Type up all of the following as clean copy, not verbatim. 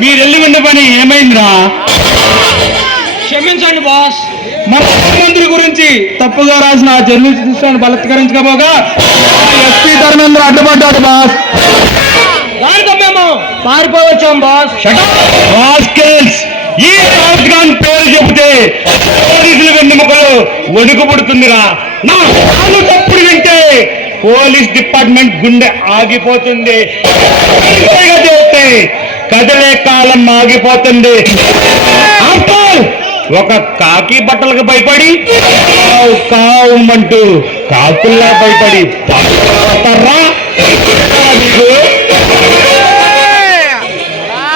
మీరెళ్ళి ఉన్న పని ఏమైందిరా? క్షమించండి బాస్. మన ముఖ్యమంత్రి గురించి తప్పుగా రాసిన ఆ జర్నలిస్టులను బలత్కరించకపోగా ఎస్పీ ధర్మేంద్ర అడ్డుపడ్డాడు బాస్. దానితో మేము పారిపోవచ్చాం బాస్. ఈ రాజ్గాన్ పేరు చెబితే పోలీసుల వెన్నెముకలు వణుకు పుడుతుందిరా. నా కాలు తప్పుడు వింటే పోలీస్ డిపార్ట్మెంట్ గుండె ఆగిపోతుంది. చెప్తే కదలే కాలం ఆగిపోతుంది. ఒక కాకి బట్టలకు భయపడి కావుమంటూ కాకుల్లా భయపడి పడతారా మీకు?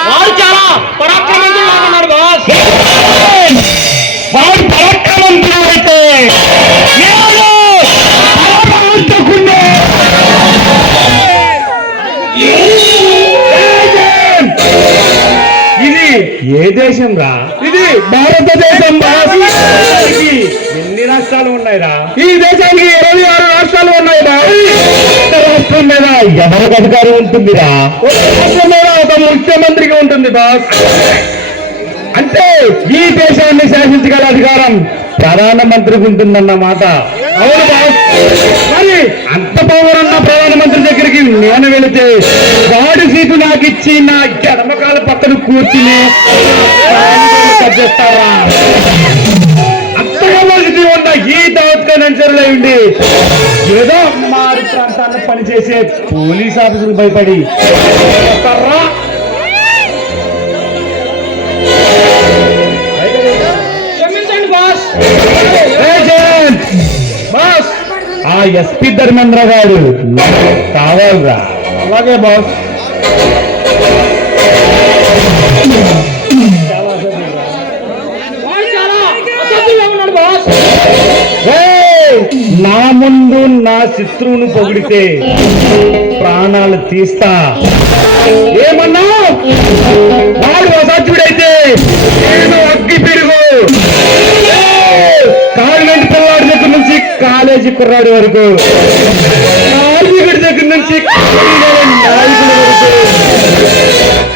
వాడు చాలా పరాక్రమంతులు ఉన్నారు బాస్. వాడు పరాక్రమంతుడు అయితే ఇది ఏ దేశం రా? ఇది భారతదేశం. ఎన్ని రాష్ట్రాలు ఉన్నాయిరా? ఈ దేశానికి 26 రాష్ట్రాలు ఉన్నాయిరా. రాష్ట్రం మీద ఎవరికి అధికారం ఉంటుందిరా? ఒక రాష్ట్రం మీద ఒక ముఖ్యమంత్రికి ఉంటుంది బాస్. అంటే ఈ దేశాన్ని శాసించగల అధికారం ప్రధానమంత్రికి ఉంటుందన్నమాట. అవును బాస్. మరి అంత పవర్ ఉన్న ప్రధానమంత్రి దగ్గరికి నేను వెళితే వాడి సీటు నాకు ఇచ్చి నా ఎడమకాల పక్కన కూర్చుని చేస్తారా? అంతగా పరిస్థితి ఉన్న ఈ దౌత్కాన్ని అంచనలో ఉండి ఏదో మారి ప్రాంతాన్ని పనిచేసే పోలీస్ ఆఫీసులు భయపడి చేస్తారా? క్షమించండి బాస్. బాస్, ఆ ఎస్పీ ధర్మేంద్ర గారు కావాలరా? అలాగే బాస్. వాడు చాలా అసభ్యంగా ఉన్నాడు బాస్. నా ముందు నా శత్రువును పొగిడితే ప్రాణాలు తీస్తా. ఏమన్నా వాడు అసాధ్యుడైతే నేను అగ్గి పెరుగు. కాన్వెంట్ పిల్లాడి దగ్గర నుంచి కాలేజీ కుర్రాడి వరకు, కార్మికుడి దగ్గర నుంచి నాయకుడి వరకు,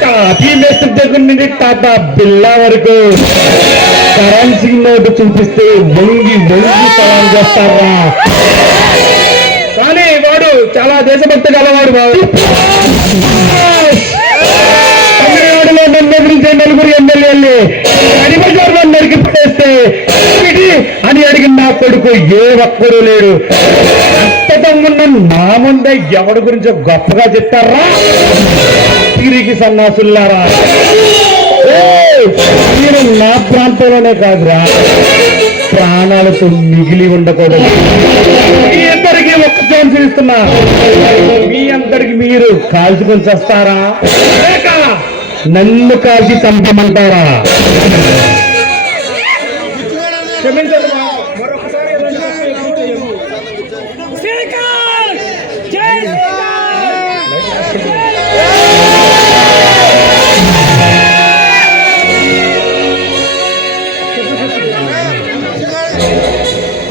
కాఫీ మేస్త్రి దగ్గర నుంచి టాటా బిల్లా వరకు కరెన్సీ నోటు చూపిస్తే వంగి వంగి తయారు చేస్తారా? కానీ వాడు చాలా దేశభక్తి గలవాడు బాబు. తమిళనాడులో నన్ను ఎదిరించే 4 ఎమ్మెల్యేలు అడిబజార్లో నరికి పడేస్తే అని అడిగిన నా కొడుకు ఏ ఒక్కడూ లేడు. అంత తమ్మున్న నా ముందే ఎవడి గురించో గొప్పగా చెప్తారా? తిరిగి సన్నాసుల్లారా, మీరు నా ప్రాంతంలోనే కాదురా, ప్రాణాలతో మిగిలి ఉండకూడదు. మీ అందరికీ ఒక్క ఛాన్స్ ఇస్తున్నా. మీ అందరికి మీరు కాల్చుకొని చేస్తారా లేక నన్ను కాల్చి చంపమంటారా? క్షమించండి.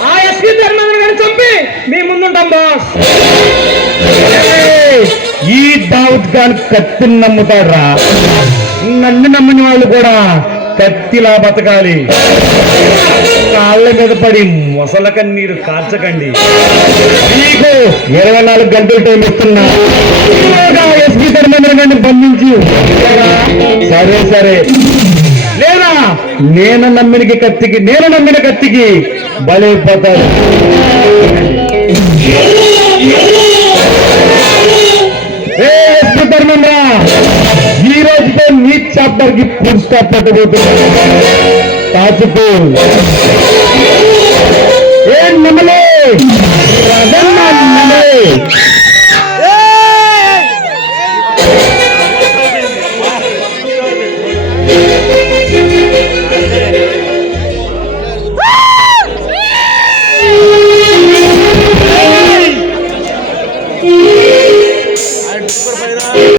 ఆ ఎస్పీ ధర్మేంద్ర గారిని చంపి మీ ముందుంటాం బాస్. ఈ దావుద్ ఖాన్ కత్తిని నమ్ముతాడ్రా. నన్ను నమ్మిన వాళ్ళు కూడా కత్తిలా బతకాలి. కాళ్ళ మీద పడి మొసల కన్నీరు కార్చకండి. మీకు 24 గంటలు టైం ఇస్తున్నా. ఎస్పీ ధర్మేంద్ర గారిని బంధించి సరే సరే లేదా నేను నమ్మిన కత్తికి బలైపోతాడు. ఎస్పీ ధర్మేంద్ర, ఈ రోజుతో నీ చాప్టర్ కి ఫుల్ స్టాప్ పెట్టబోతున్నా. కాచుకో.